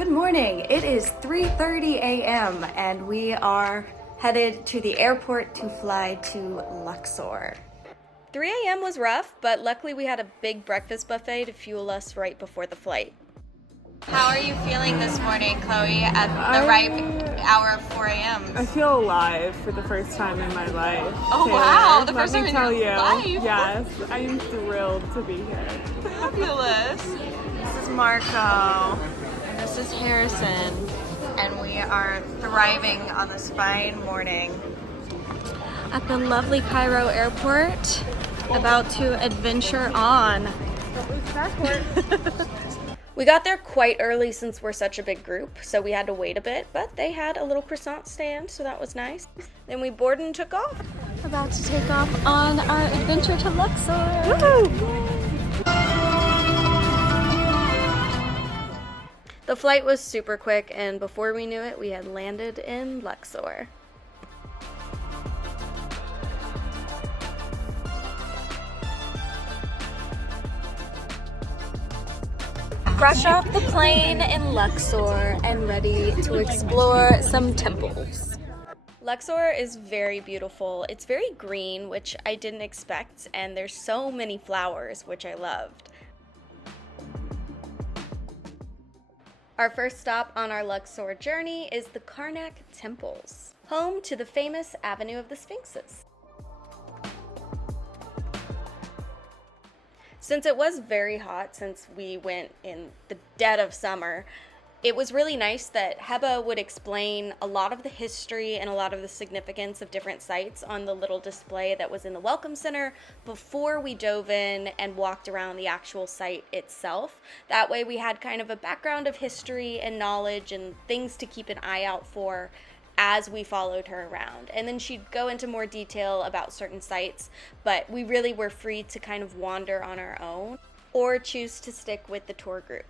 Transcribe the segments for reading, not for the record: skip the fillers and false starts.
Good morning. It is 3:30 a.m. and we are headed to the airport to fly to Luxor. 3 a.m. was rough, but luckily we had a big breakfast buffet to fuel us right before the flight. How are you feeling this morning, Chloe, at the ripe hour of 4 a.m.? I feel alive for the first time in my life. Oh, Taylor. wow, the first Let time me in tell your you. life. Yes, I am thrilled to be here. Fabulous. This is Marco, and this is Harrison, and we are thriving on this fine morning. At the lovely Cairo airport, about to adventure on. We got there quite early since we're such a big group, so we had to wait a bit, but they had a little croissant stand, so that was nice. Then we boarded and took off. About to take off on our adventure to Luxor. Woo! The flight was super quick, and before we knew it, we had landed in Luxor. Fresh off the plane in Luxor and ready to explore some temples. Luxor is very beautiful. It's very green, which I didn't expect, and there's so many flowers, which I loved. Our first stop on our Luxor journey is the Karnak temples, home to the famous Avenue of the Sphinxes. Since it was very hot, since we went in the dead of summer, it was really nice that Heba would explain a lot of the history and a lot of the significance of different sites on the little display that was in the Welcome Center before we dove in and walked around the actual site itself. That way we had kind of a background of history and knowledge and things to keep an eye out for as we followed her around. And then she'd go into more detail about certain sites, but we really were free to kind of wander on our own or choose to stick with the tour group.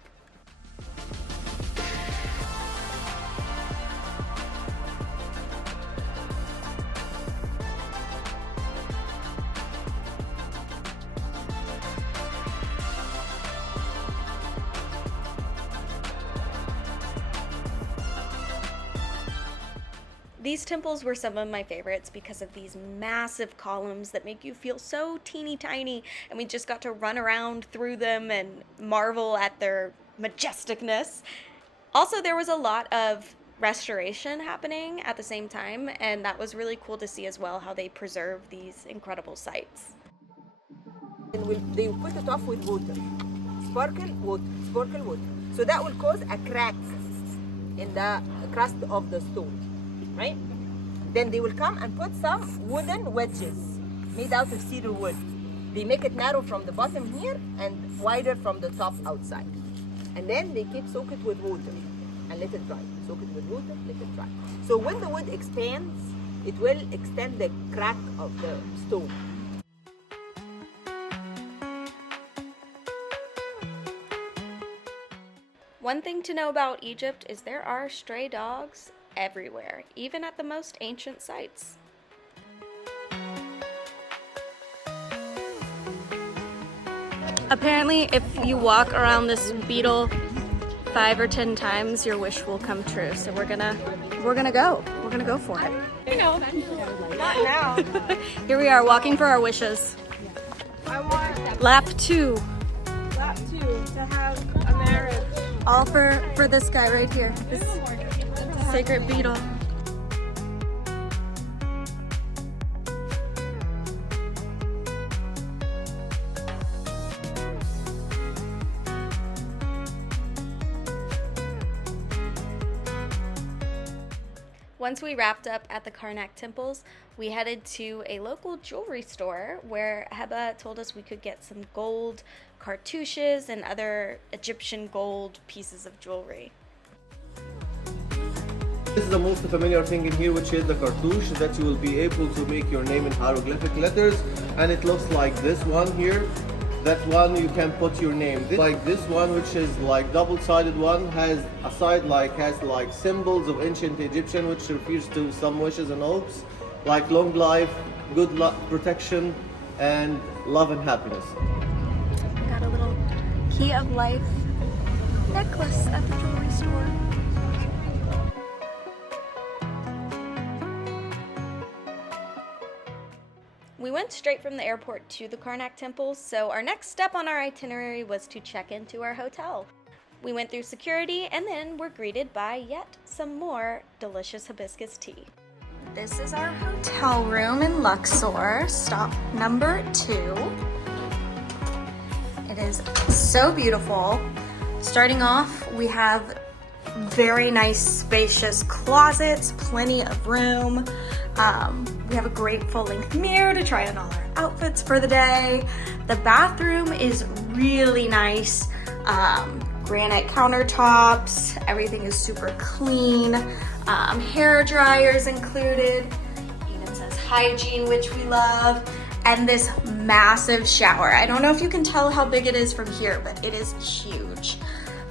These temples were some of my favorites because of these massive columns that make you feel so teeny tiny, and we just got to run around through them and marvel at their majesticness. Also, there was a lot of restoration happening at the same time, and that was really cool to see as well how they preserve these incredible sites. And they will put it off with water, sparkle water. So that will cause a crack in the crust of the stone. Right? Then they will come and put some wooden wedges made out of cedar wood. They make it narrow from the bottom here and wider from the top outside. And then they soak it with water and let it dry. Soak it with water, let it dry. So when the wood expands, it will extend the crack of the stone. One thing to know about Egypt is there are stray dogs everywhere, even at the most ancient sites. Apparently, if you walk around this beetle 5 or 10 times, your wish will come true. So we're gonna go for it. You know, not now. Here we are walking for our wishes. I want Lap 2. that too, to have a marriage. All for this guy right here. This sacred beetle. Once we wrapped up at the Karnak temples, we headed to a local jewelry store where Heba told us we could get some gold cartouches and other Egyptian gold pieces of jewelry. This is the most familiar thing in here, which is the cartouche that you will be able to make your name in hieroglyphic letters, and it looks like this one here. That one you can put your name. Like this one, which is like double-sided one, has a side has like symbols of ancient Egyptian, which refers to some wishes and hopes, like long life, good luck, protection, and love and happiness. Got a little key of life necklace at the jewelry store. We went straight from the airport to the Karnak temple, so our next step on our itinerary was to check into our hotel. We went through security and then were greeted by yet some more delicious hibiscus tea. This is our hotel room in Luxor, stop number 2. It is so beautiful. Starting off, we have very nice spacious closets, plenty of room. We have a great full-length mirror to try on all our outfits for the day. The bathroom is really nice. Granite countertops, everything is super clean. Hair dryers included. Even says hygiene, which we love. And this massive shower. I don't know if you can tell how big it is from here, but it is huge.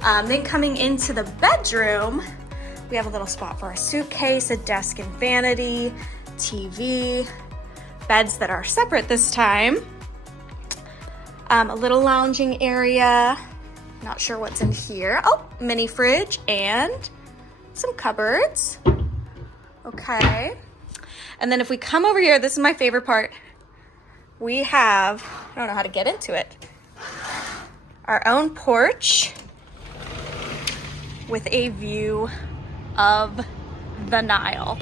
Then coming into the bedroom, we have a little spot for our suitcase, a desk and vanity, TV, beds that are separate this time, a little lounging area, not sure what's in here. Oh, mini fridge and some cupboards. Okay. And then if we come over here, this is my favorite part. We have, I don't know how to get into it, our own porch with a view of the Nile.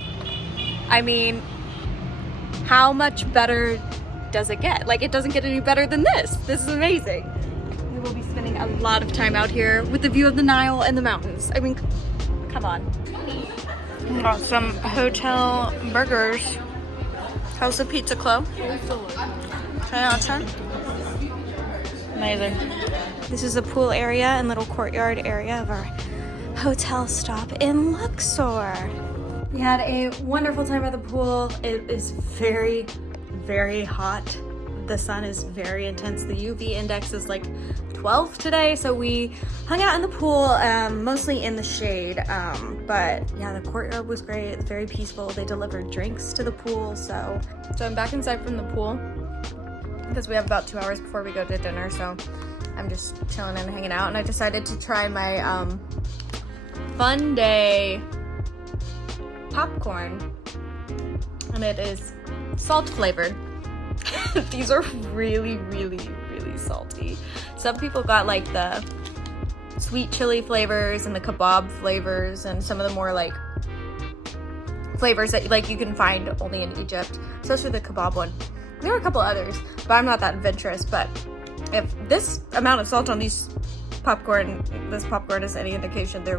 I mean, how much better does it get? Like, it doesn't get any better than this. This is amazing. We will be spending a lot of time out here with the view of the Nile and the mountains. I mean, come on. Got some hotel burgers. How's the pizza club? 10 out of 10. Amazing. This is the pool area and little courtyard area of our hotel stop in Luxor. We had a wonderful time at the pool. It is very, very hot. The sun is very intense. The UV index is like 12 today, so we hung out in the pool, mostly in the shade. But yeah, the courtyard was great. It's very peaceful. They delivered drinks to the pool, so I'm back inside from the pool because we have about 2 hours before we go to dinner, so I'm just chilling and hanging out. And I decided to try my Fun Day popcorn, and it is salt flavored. These are really, really, really salty. Some people got like the sweet chili flavors and the kebab flavors and some of the more like flavors that like you can find only in Egypt, especially the kebab one. There are a couple others, but I'm not that adventurous. But if this amount of salt on this popcorn is any indication, their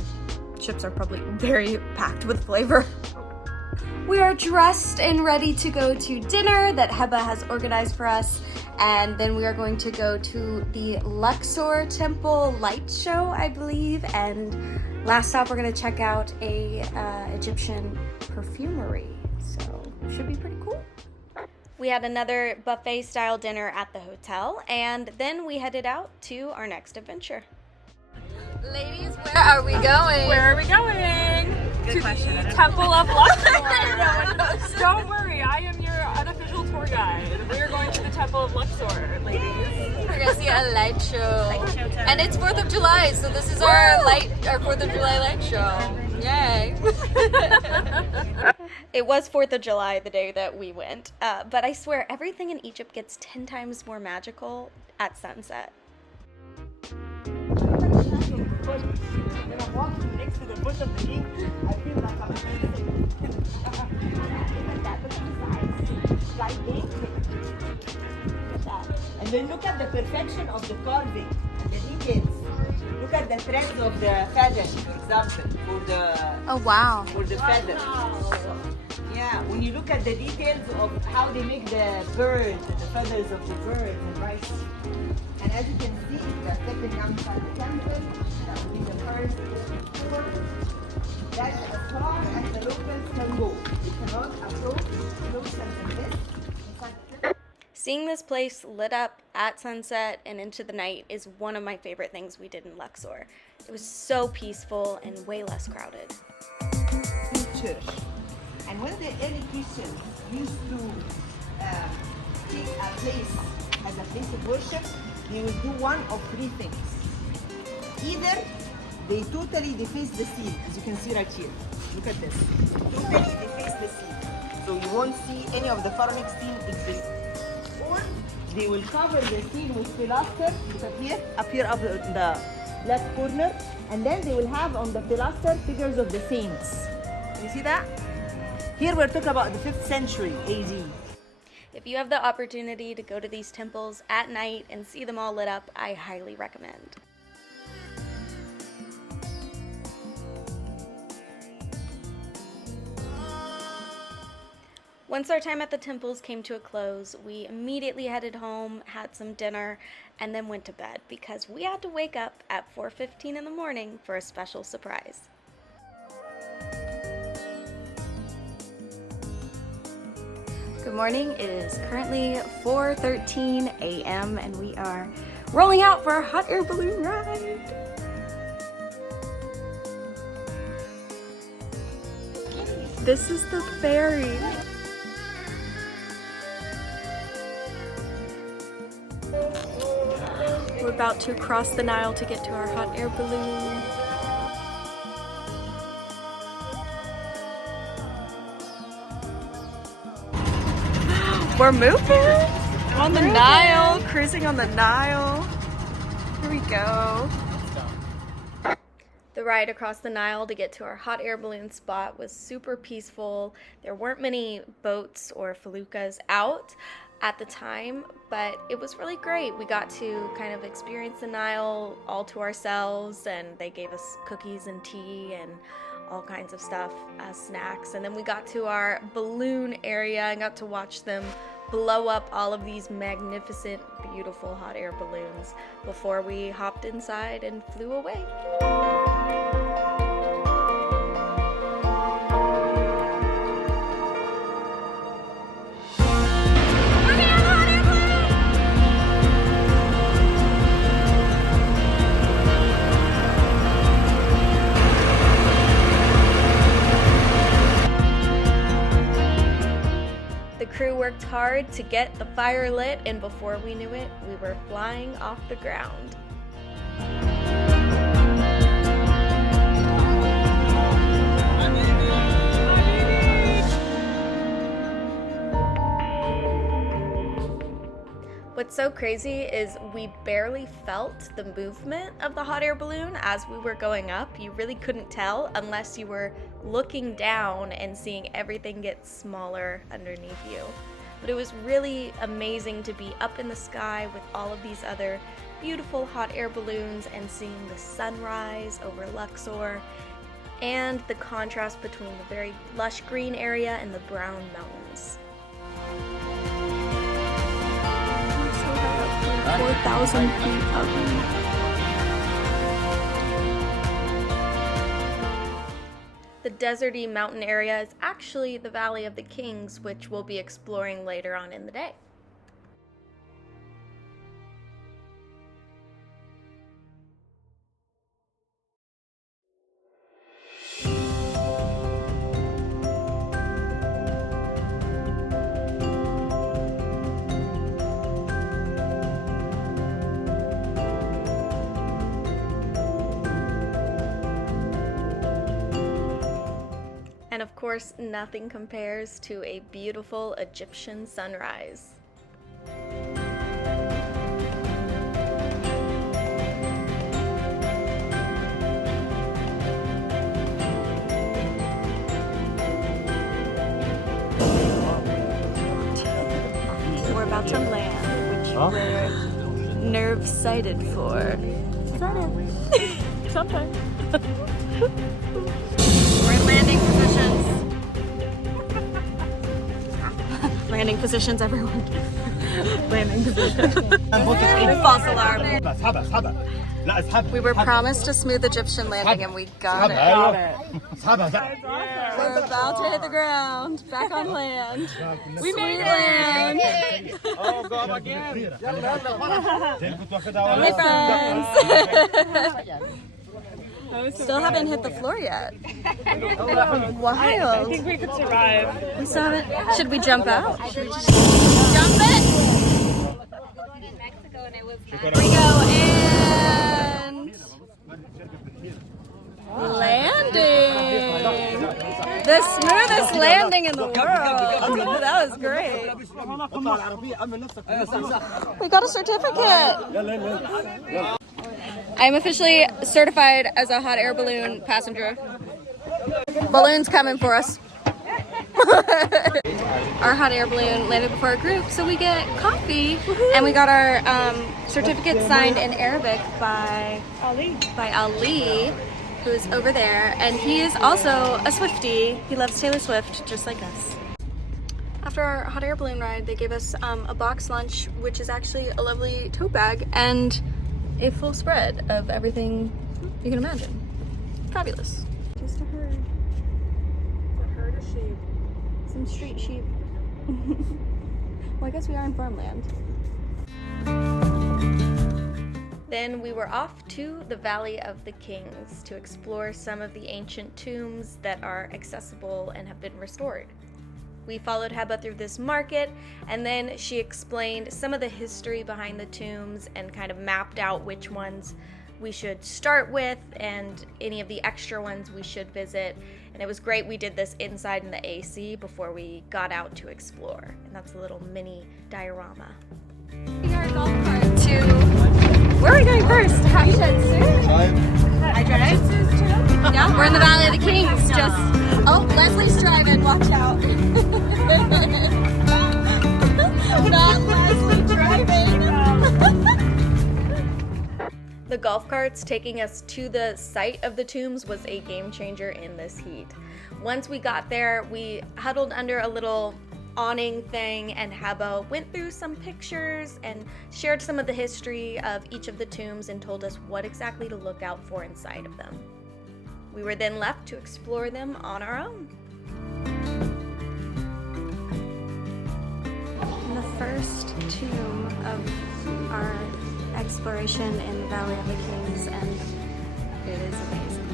chips are probably very packed with flavor. We are dressed and ready to go to dinner that Heba has organized for us, and then we are going to go to the Luxor Temple light show, I believe, and last stop we're going to check out a Egyptian perfumery, so should be pretty cool. We had another buffet-style dinner at the hotel, and then we headed out to our next adventure. Ladies, where are we going? Where are we going? Good question. The Temple of Luxor. Don't worry, I am your unofficial tour guide. We are going to the Temple of Luxor, ladies. We're gonna see a light show. And it's 4th of July, so this is our 4th of July light show. Yay. It was 4th of July the day that we went, but I swear everything in Egypt gets 10 times more magical at sunset. When I'm walking next to the foot of the king, I feel like I'm amazing. Look at that, look at the size. Like big. Look at that. And then look at the perfection of the carving and the details. Look at the threads of the feather, for example, for the feather. Yeah, when you look at the details of how they make the birds and the feathers of the birds and rice. And as you can see, they're stepping outside the temple. That will be the first tour. That's as far as the locals can go. You cannot approach closer than this. Seeing this place lit up at sunset and into the night is one of my favorite things we did in Luxor. It was so peaceful and way less crowded. Church. And when the early Christians used to take a place as a place of worship, they will do one of three things. Either they totally deface the seal, as you can see right here. Look at this. Totally deface the seal. So you won't see any of the pharaonic seal exist. Or they will cover the seal with pilaster. Look at here, up here up in the left corner. And then they will have on the pilaster figures of the saints. You see that? Here we're talking about the 5th century AD. If you have the opportunity to go to these temples at night and see them all lit up, I highly recommend. Once our time at the temples came to a close, we immediately headed home, had some dinner, and then went to bed because we had to wake up at 4:15 in the morning for a special surprise. Good morning. It is currently 4:13 a.m. and we are rolling out for our hot air balloon ride. This is the ferry. We're about to cross the Nile to get to our hot air balloon. We're moving on the Nile, cruising on the Nile. Here we go. The ride across the Nile to get to our hot air balloon spot was super peaceful. There weren't many boats or feluccas out at the time, but it was really great. We got to kind of experience the Nile all to ourselves, and they gave us cookies and tea and all kinds of stuff as snacks. And then we got to our balloon area and got to watch them blow up all of these magnificent, beautiful hot air balloons before we hopped inside and flew away. The crew worked hard to get the fire lit, and before we knew it, we were flying off the ground. What's so crazy is we barely felt the movement of the hot air balloon as we were going up. You really couldn't tell unless you were looking down and seeing everything get smaller underneath you. But it was really amazing to be up in the sky with all of these other beautiful hot air balloons and seeing the sunrise over Luxor and the contrast between the very lush green area and the brown mountains. 4,000 feet up. The deserty mountain area is actually the Valley of the Kings, which we'll be exploring later on in the day. And of course, nothing compares to a beautiful Egyptian sunrise. We're about to land, which we're nerve-sighted for. Sometimes. We're in landing positions. Landing positions, everyone. Landing positions. False alarm. We were promised a smooth Egyptian landing and we got it. We're about to hit the ground. Back on land. We made land. Oh God, again. Hey friends. Still haven't hit the floor yet. Wild. I think we could survive. We still haven't. Should we jump out? Should we just jump it? Here we go, and Landing! The smoothest landing in the world. That was great. We got a certificate. I'm officially certified as a hot air balloon passenger. Balloon's coming for us. Our hot air balloon landed before our group, so we get coffee. Woohoo. And we got our certificate signed in Arabic by Ali, who's over there, and he is also a Swiftie. He loves Taylor Swift, just like us. After our hot air balloon ride, they gave us a box lunch, which is actually a lovely tote bag and a full spread of everything you can imagine. Fabulous. Just a herd. A herd of sheep. Some street sheep. Well, I guess we are in farmland. Then we were off to the Valley of the Kings to explore some of the ancient tombs that are accessible and have been restored. We followed Heba through this market, and then she explained some of the history behind the tombs and kind of mapped out which ones we should start with and any of the extra ones we should visit. And it was great. We did this inside in the AC before we got out to explore. And that's a little mini diorama. Our golf cart to... Where are we going first? Hatchetsu? I drive? Yeah, we're in the Valley of the Kings. Just... Oh, Leslie's driving. Watch out. Not Leslie driving. The golf carts taking us to the site of the tombs was a game changer in this heat. Once we got there, we huddled under a little awning thing, and Heba went through some pictures and shared some of the history of each of the tombs and told us what exactly to look out for inside of them. We were then left to explore them on our own. The first tomb of our exploration in the Valley of the Kings, and it is amazing.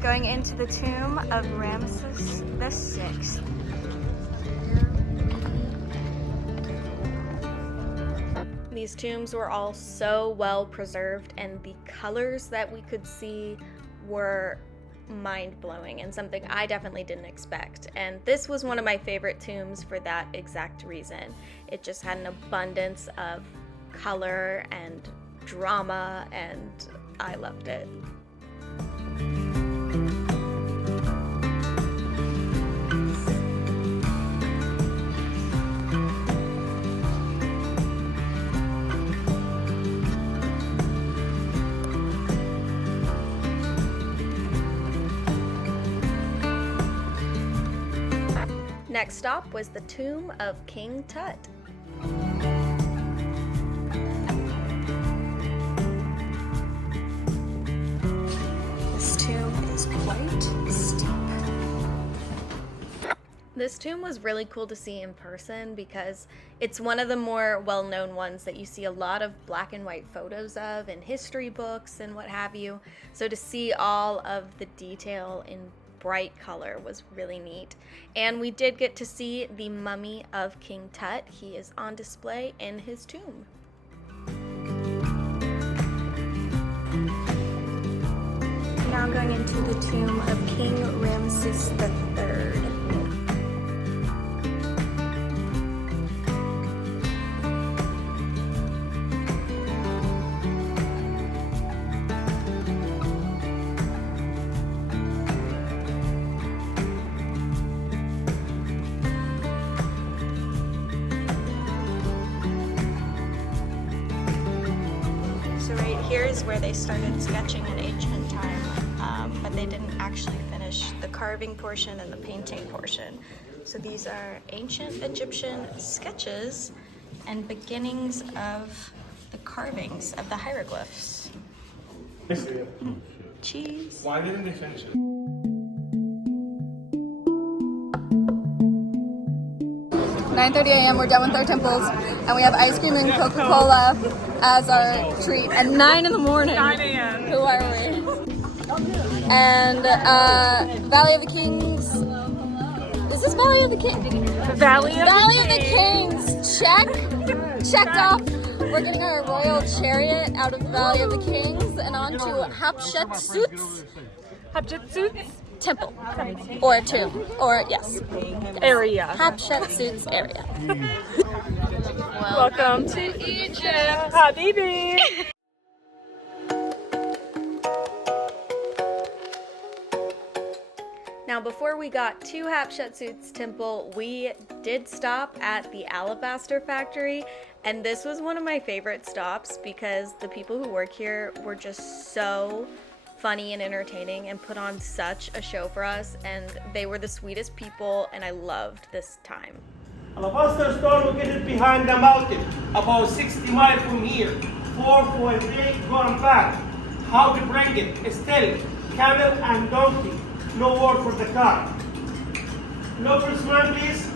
Going into the tomb of Ramesses VI. These tombs were all so well preserved, and the colors that we could see were mind-blowing and something I definitely didn't expect. And this was one of my favorite tombs for that exact reason. It just had an abundance of color and drama, and I loved it. Next stop was the tomb of King Tut. This tomb is quite steep. This tomb was really cool to see in person because it's one of the more well-known ones that you see a lot of black and white photos of in history books and what have you. So to see all of the detail in bright color was really neat. And we did get to see the mummy of King Tut. He is on display in his tomb. Now going into the tomb of King Ramesses III. Here's where they started sketching in ancient time, but they didn't actually finish the carving portion and the painting portion. So these are ancient Egyptian sketches and beginnings of the carvings of the hieroglyphs. Cheese. Why didn't they finish it? 9:30 a.m. We're done with our temples, and we have ice cream and Coca-Cola as our treat. At 9 in the morning. 9 a.m. Who are we? And Valley of the Kings This is Valley of the Kings. Valley of the Kings. Check. Checked off. We're getting our royal chariot out of the Valley of the Kings and on to Hatshepsut's temple or tomb or yes area. Hatshepsut's area. Welcome to Egypt, Habibi. Now, before we got to Hatshepsut's temple, we did stop at the Alabaster factory, and this was one of my favorite stops because the people who work here were just so funny and entertaining and put on such a show for us, and they were the sweetest people, and I loved this time. Alabaster store located behind the mountain, about 60 miles from here. 4.8 go and back. How to bring it? Still, camel and donkey. No word for the car. No first man, please.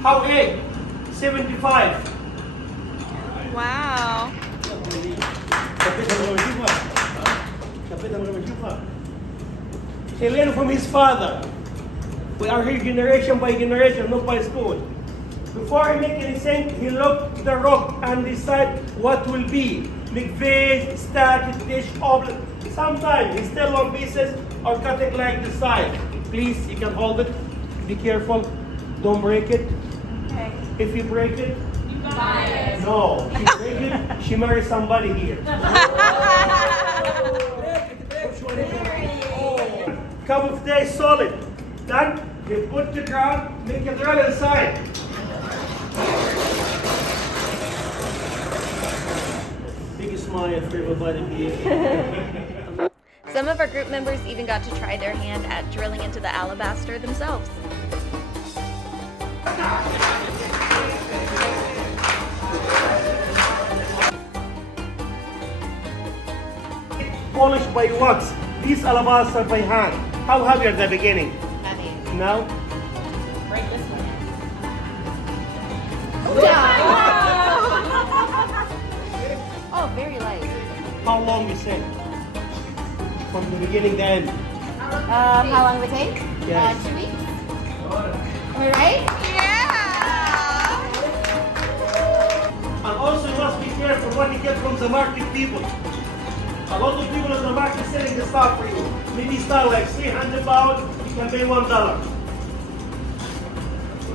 How egg? 75. Wow. He learned from his father. We are here generation by generation, not by school. Before he make anything, he looked at the rock and decide what will be. Make vase, static, dish, omelet. Sometimes he still on pieces or cut it like the side. Please, you can hold it. Be careful. Don't break it. Okay. If you break it, you buy it. No, she break it, she marries somebody here. Cup of tea solid. Then you put the ground, make it right inside. Big smile for everybody here. Some of our group members even got to try their hand at drilling into the alabaster themselves. Polished by wax. These alabaster by hand. How heavy at the beginning? Heavy. Now? Break this one. Oh, very light. How long you say? From the beginning to the end? How long would it take? Yes. 2 weeks. Am I right? And also you must be careful what you get from the market people. A lot of people in the market selling the stuff for you. Maybe start like 300 pounds, you can pay $1.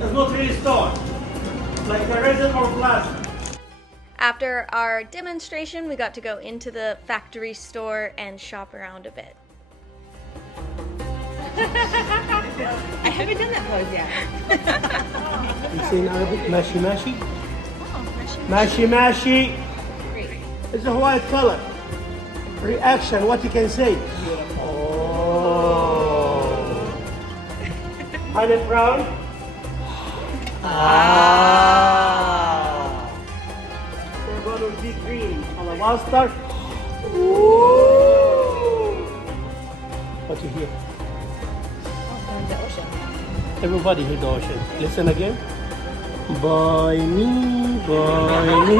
It's not really store. Like a resin or plastic. After our demonstration, we got to go into the factory store and shop around a bit. I haven't done that pose yet. You say in Arabic, mashi mashi? Mashi mashi. It's a white color. Reaction, what you can say. Oh. 100 brown. We're going to be green. Alabaster. What you hear? The ocean. Everybody hear the ocean. Listen again. By me, by me.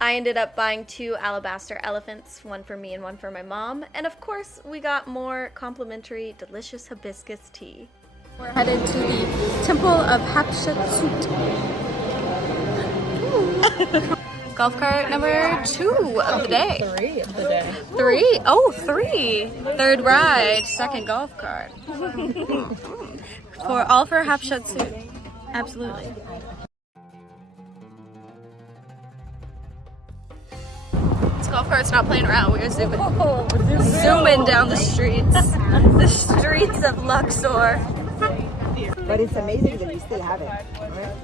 I ended up buying 2 alabaster elephants, one for me and one for my mom, and of course we got more complimentary delicious hibiscus tea. We're headed to the Temple of Hatshepsut. Golf cart number 2 of the day. 3 of the day. 3? Oh, 3. Third ride, second golf cart. All for Hatshepsut. Absolutely. This golf cart's not playing around. We're zooming. Zooming down the streets. The streets of Luxor. But it's amazing that we still have it. Right?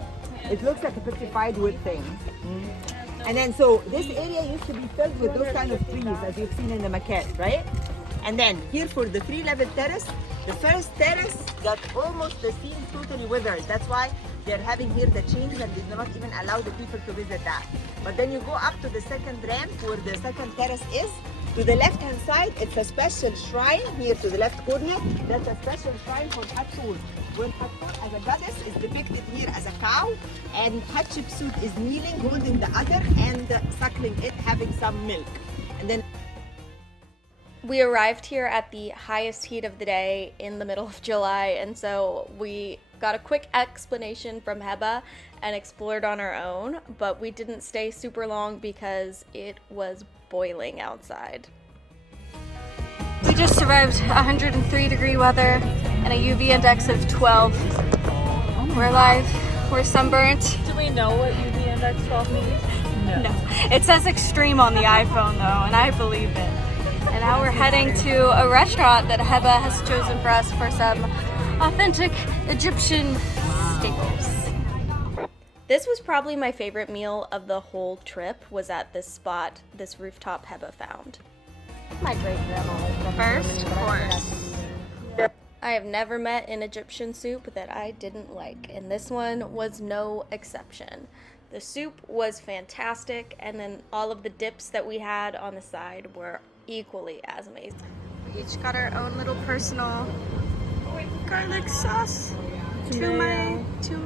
It looks like a petrified wood thing. And then so this area used to be filled with those kind of trees as you've seen in the maquette, right? And then here for the 3-level terrace, the first terrace got almost the seam totally withered. That's why they're having here the changes and they do not even allow the people to visit that. But then you go up to the second ramp where the second terrace is. To the left hand side, it's a special shrine here to the left corner. That's a special shrine for Hatshepsut. When Hatshepsut as a goddess is depicted here as a cow, and Hatshepsut is kneeling, holding the udder and suckling it, having some milk. And then We arrived here at the highest heat of the day in the middle of July, and so we got a quick explanation from Heba and explored on our own, but we didn't stay super long because it was boiling outside. We just survived 103-degree weather and a UV index of 12. We're alive. We're sunburnt. Do we know what UV index 12 means? No. It says extreme on the iPhone though, and I believe it. And now we're heading to a restaurant that Heba has chosen for us for some authentic Egyptian staples. This was probably my favorite meal of the whole trip, was at this spot, this rooftop Heba found. My great grandma. First course. I have never met an Egyptian soup that I didn't like, and this one was no exception. The soup was fantastic, and then all of the dips that we had on the side were equally as amazing. We each got our own little personal garlic sauce. Tomato.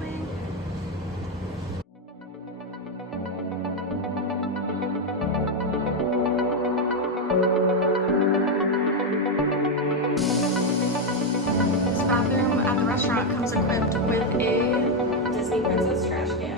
This bathroom at the restaurant comes equipped with a Disney Princess trash can.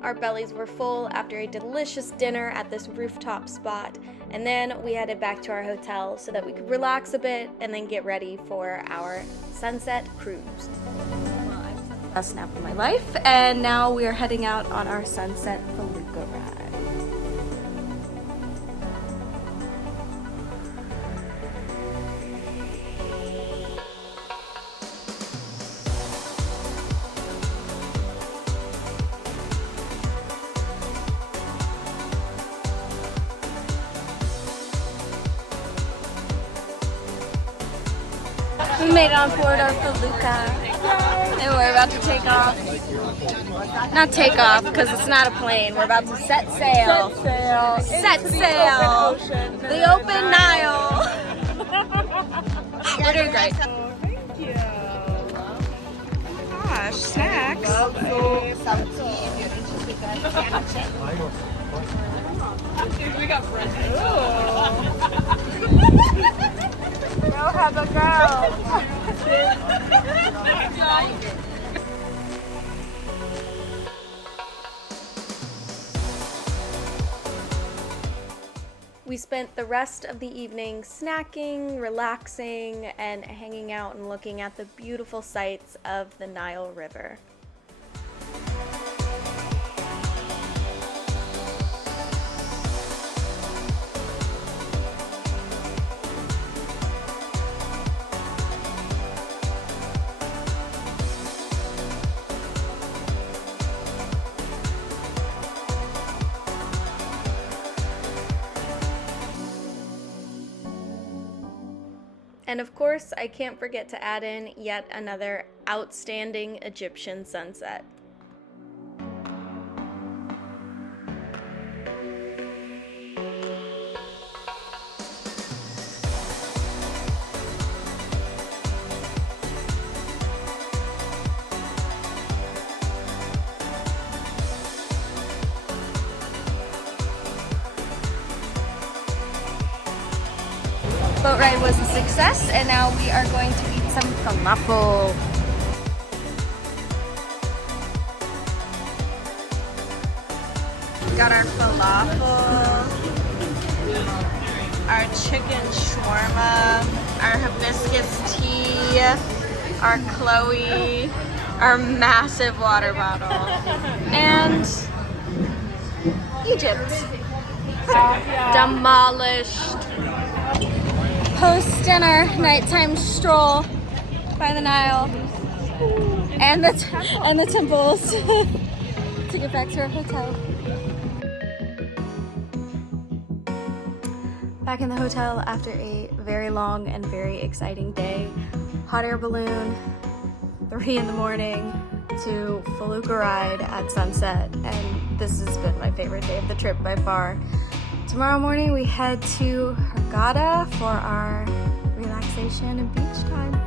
Our bellies were full after a delicious dinner at this rooftop spot, and then we headed back to our hotel so that we could relax a bit and then get ready for our sunset cruise. Well, I took a snap of my life, and now we are heading out on our sunset felucca ride. We made it on board our felucca, and we're about to take off. Not take off, because it's not a plane. We're about to set sail. Set sail. The open Nile. We're doing great. Thank you. Gosh, snacks. We got bread. Go have a go. We spent the rest of the evening snacking, relaxing, and hanging out and looking at the beautiful sights of the Nile River. And of course, I can't forget to add in yet another outstanding Egyptian sunset. Boat ride was a success, and now we are going to eat some falafel. Got our falafel, our chicken shawarma, our hibiscus tea, our Chloe, our massive water bottle, and Egypt. Demolished. Post-dinner nighttime stroll by the Nile and the temples to get back to our hotel. Back in the hotel after a very long and very exciting day. Hot air balloon, 3 in the morning to felucca ride at sunset, and this has been my favorite day of the trip by far. Tomorrow morning we head to HURGHADA for our relaxation and beach time.